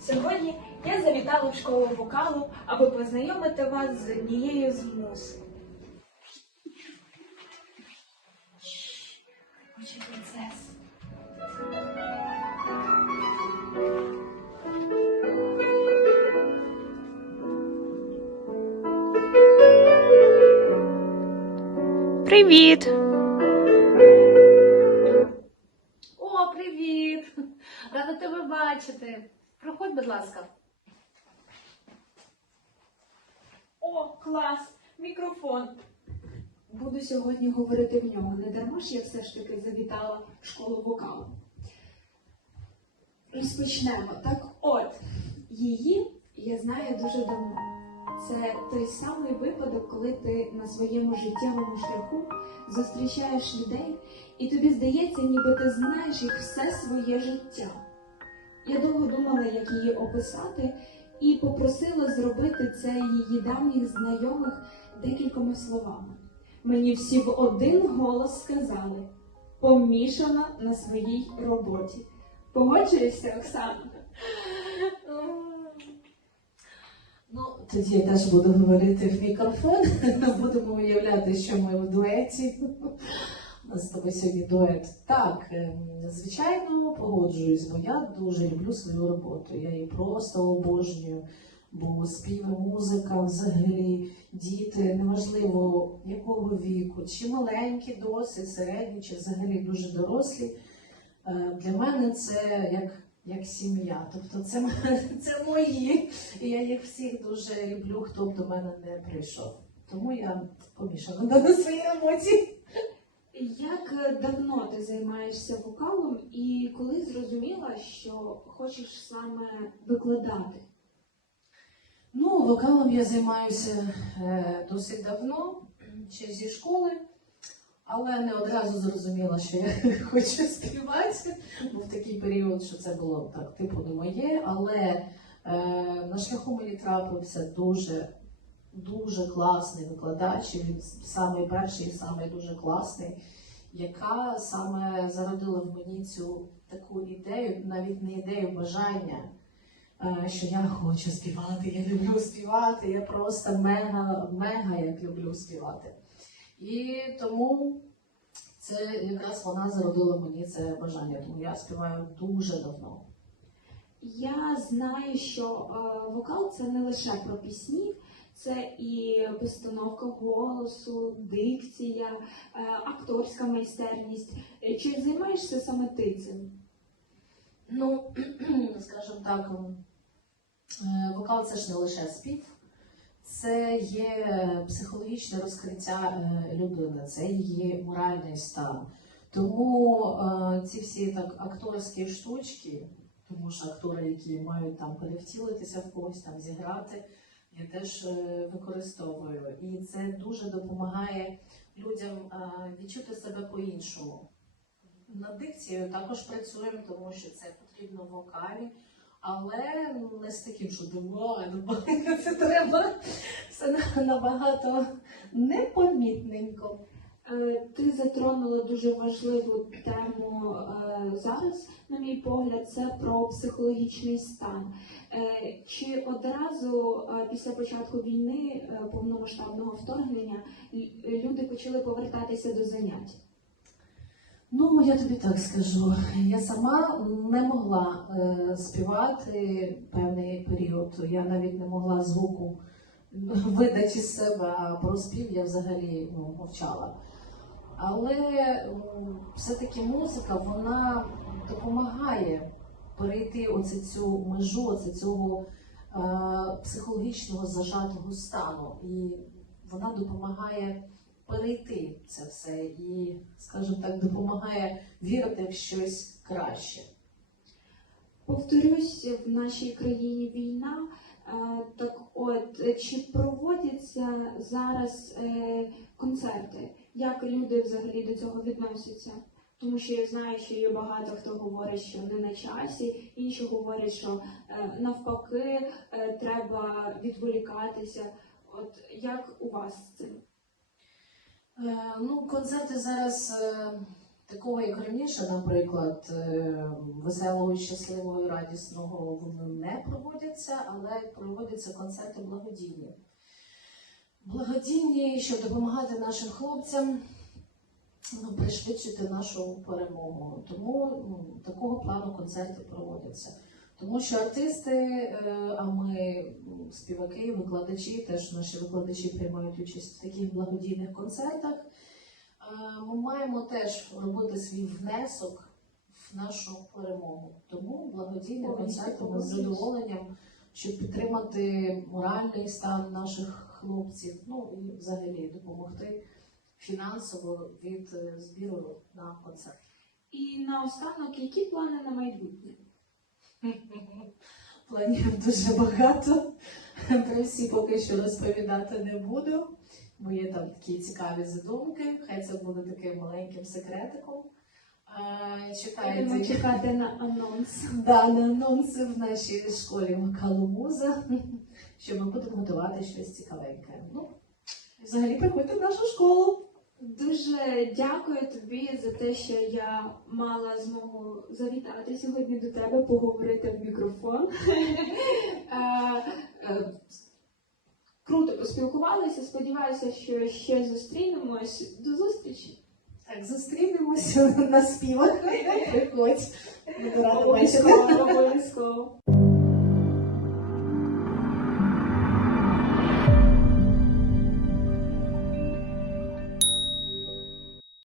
Сьогодні я завітала в школу вокалу, аби познайомити вас з однією з муз. Очі принцес. Привіт! Тебе бачити. Проходь, будь ласка. О, клас! Мікрофон. Буду сьогодні говорити в нього. Не дарма ж я все ж таки завітала в школу вокалу. Розпочнемо. Так от, її я знаю дуже давно. Це той самий випадок, коли ти на своєму життєвому шляху зустрічаєш людей, і тобі здається, ніби ти знаєш їх все своє життя. Я довго думала, як її описати, і попросила зробити це її давніх знайомих декількома словами. Мені всі в один голос сказали: помішана на своїй роботі. Погоджуєшся, Оксана? Ну, тоді я теж буду говорити в мікрофон. Будемо уявляти, що ми в дуеті. З тобою сьогодні дует. Так, ем, звичайно, погоджуюсь, бо я дуже люблю свою роботу. Я її просто обожнюю. Бо спів, музика, взагалі, діти, неважливо якого віку, чи маленькі, досить, середні, чи взагалі дуже дорослі. Е, Для мене це як, як сім'я. Тобто це, це мої. І я їх всіх дуже люблю, хто б до мене не прийшов. Тому я помішана на своїй роботі. Як е, давно ти займаєшся вокалом і коли зрозуміла, що хочеш саме викладати? Ну, вокалом я займаюся е, досить давно, ще зі школи, але не одразу зрозуміла, що я хочу співати. Був такий період, що це було так, типу, не моє, але е, на шляху мені трапився дуже, дуже класний викладач. Він самий перший, самий дуже класний, яка саме зародила в мені цю таку ідею, навіть не ідею, бажання. Е, що я хочу співати, я люблю співати, я просто мега, мега як люблю співати. І тому це якраз вона зародила мені це бажання, тому я співаю дуже давно. Я знаю, що е, вокал це не лише про пісні, це і постановка голосу, дикція, е, акторська майстерність. Е, Чи займаєшся саме ти цим? Ну, скажімо так, е, вокал це ж не лише спів, це є психологічне розкриття людини, це її моральний стан. Тому ці всі так акторські штучки, тому що актори, які мають там перевтілитися в когось, там зіграти, я теж е, використовую. І це дуже допомагає людям е, відчути себе по-іншому. Над дикцією також працюємо, тому що це потрібно в вокалі, але не з таким, що думаю, це треба. Це набагато непомітненько. Е, Ти затронула дуже важливу тему е, зараз, на мій погляд, це про психологічний стан. Е, Чи одразу після початку війни, повномасштабного вторгнення, люди почали повертатися до занять? Ну, я тобі так скажу. Я сама не могла співати певний період. Я навіть не могла звуку видати з себе, а про спів я взагалі ну, мовчала. Але все-таки музика вона допомагає перейти оце цю межу, оце цього е, психологічного зажатого стану. І вона допомагає перейти це все і, скажімо так, допомагає вірити в щось краще. Повторюсь, в нашій країні війна. Е, Так от, чи проводяться зараз е, концерти? Як люди взагалі до цього відносяться? Тому що я знаю, що є багато хто говорить, що не на часі, інші говорять, що е, навпаки е, треба відволікатися. От як у вас з цим? Е, ну, концерти зараз Такого, як раніше, наприклад, веселого, щасливого радісного вони не проводяться, але проводяться концерти благодійні. Благодійні, щоб допомагати нашим хлопцям ну, пришвидшити нашу перемогу. Тому ну, такого плану концерти проводяться. Тому що артисти, е, а ми співаки, викладачі, теж наші викладачі приймають участь в таких благодійних концертах. Е, Ми маємо теж робити свій внесок в нашу перемогу. Тому благодійні концерти ми з задоволенням, щоб підтримати моральний стан наших хлопців, ну і взагалі допомогти фінансово від е, збіру на концерт. І наостанок, які плани на майбутнє? Планів дуже багато. Про всі поки що розповідати не буду, бо є там такі цікаві задумки. Хай це буде таким маленьким секретиком. Будемо чекати на анонс. да, на анонси в нашій школі Макаломуза, що ми будемо готувати щось цікавеньке. Ну, взагалі приходьте в нашу школу. Дуже дякую тобі за те, що я мала змогу завітати сьогодні до тебе, поговорити в мікрофон. Е, Круто поспілкувалися. Сподіваюся, що ще зустрінемось. До зустрічі. Так, зустрінемося на співах. Приходь. Буду рада бачити. Обов'язково.